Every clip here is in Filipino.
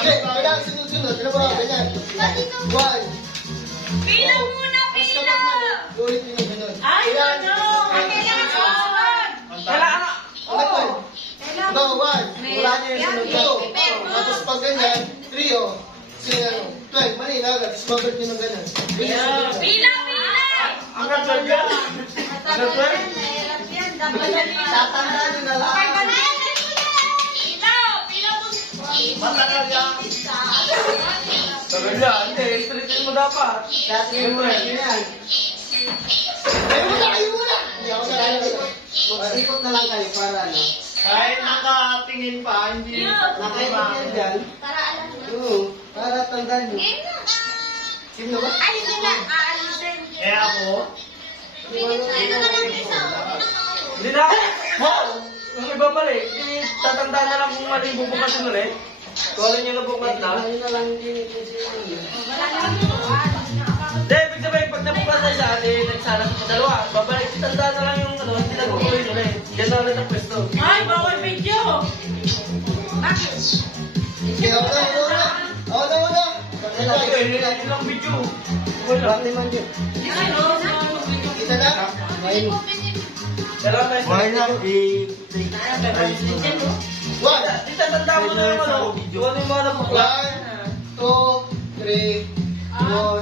Okay, kailangan sunod-sunod. Ano ba? Ganyan. One. Bilang muna, bilang! Ulit nyo ganun. Ay, ano? Kailangan susunod. Kailangan. Ano to? Go, one. Wala nyo yung sunod. Two. Tapos pag ganyan, three, oh. Sige, ano? 12. Mali na agad. Tapos mabalik nyo ng ganun. Bilang, bilang! Hanggang 12 yan. Hanggang 12. Tatandaan nyo na lang. Matagal yan. Tagal yan. Hindi, stritin mo dapat. Siyempre. Kayo muna, kayo muna. Hindi ako sarili. Mag-ikot na lang kayo para ano. Kahit nakatingin pa, hindi. Nakaikot yan dyan. Para alam mo. Oo, para tandaan nyo. Game na. Sino ba? Ay, hindi na. Aalisin. Eh ako? Ito na lang isa. Hindi na. Kung ibabalik, tatandaan na lang kung mali bubukasin ulit. Kung alam nyo na bukas na. Ayun na lang din ito siya. Wala na lang ito. Hindi, ibig sabihin, pag nabukas na siya, nagsala sa dalawa. Babalik, tandaan na lang yung ano, hindi na bukuhin ulit. Diyan na ulit ang pwesto. Ay, bawal video. Bakit? Sige, ako na, ako na. Ako na, ako na. Hindi lang video. Wala. Bati man yun. Ay, no. Kita na? Ayun. Dalawa na Why not? One. Di tatandaan mo na yung ano. Yung ano yung mga nabukas. 1, 2, 3, 4,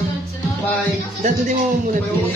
5. Dati di mo muna pinili.